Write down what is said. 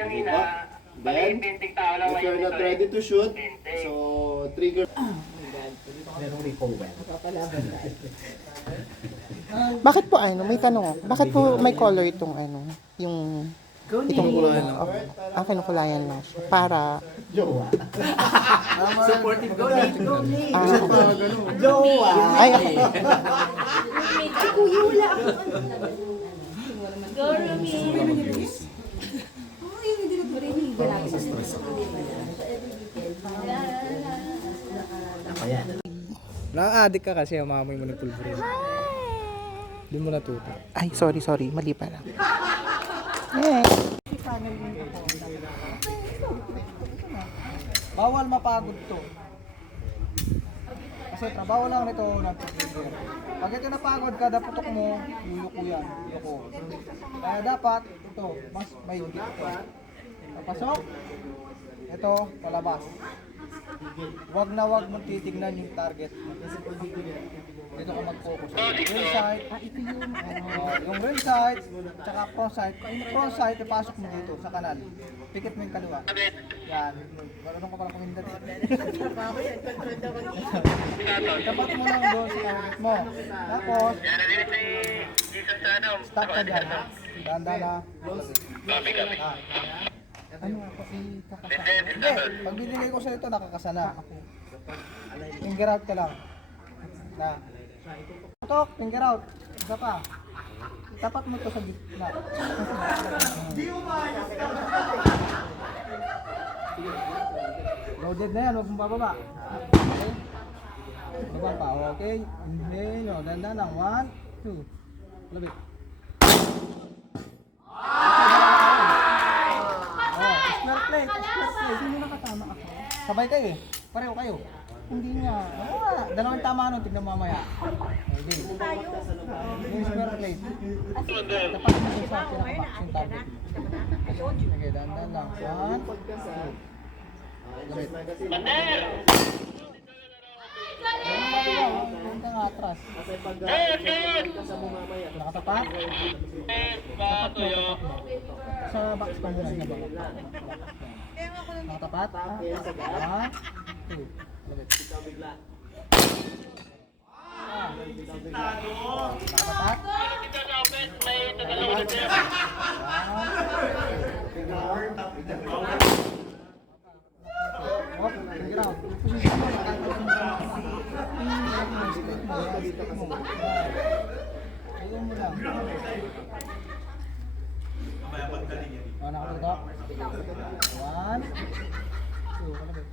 kanina, Then, if you're not ready to shoot, so trigger. Merong recoil. Bakit po ano, may tanong ako. Bakit po may color itong ano, yung itong kinukulayan lang siya para Supportive go Nate. Go Nate. Jowa. Ay, ako. Kuya, wala ako. Go, Rami. Oh, hindi na marinig. Na-addict ka kasi, umamoy mo ng pulburo. Hindi mo natuto. Ay, sorry, mali pala. Yeah. Bawal mapagod to. Kasi trabaho lang nito nag-trigger. Pag ito napagod ka, daputok mo, yuyuko yan. Yuyuko. Kaya dapat, ito, mas may higit ito. Papasok. Ito, palabas. Wag na wag mong titignan yung target mo. Dito ka mag-focus. Real sight, yung real sight, tsaka front sight. Yung front sight, ipasok mo dito sa kanal. Pikit mo yung kaliwa. Yan. Marunong ka pala pumindot eh. Tapat mo lang doon sa target mo. Tapos, stop ka dyan. Danda na. Ano ako kakasana? Hindi, pag binigay ko sa ito, nakakasana. Finger out ka lang. Na. Tok, finger out. Isa pa. Tapat mo ito sa gitna. Loaded na yan, huwag mong bababa. Okay? Baba pa, okay? Inhale, o, ganda lang. 1, 2. Labit. Square plate, square plate. Sino nakatama ako? Sabay kayo eh. Pareho kayo. Hindi nga. Dalawang tama nun, tignan mamaya. Okay. Yung square plate. Tapat mo siya sa pinaka-box yung target. Okay, dandan lang. 1, 2. Labit. Punta nga atras. Nakatapat? Tapat mo. Sa box pa muna sa bawah. Nakatapat? 1, 2. Labit. Nakatapat? Hop, finger out. Ayun mo lang. Nakatutok. 1, 2, kalabit.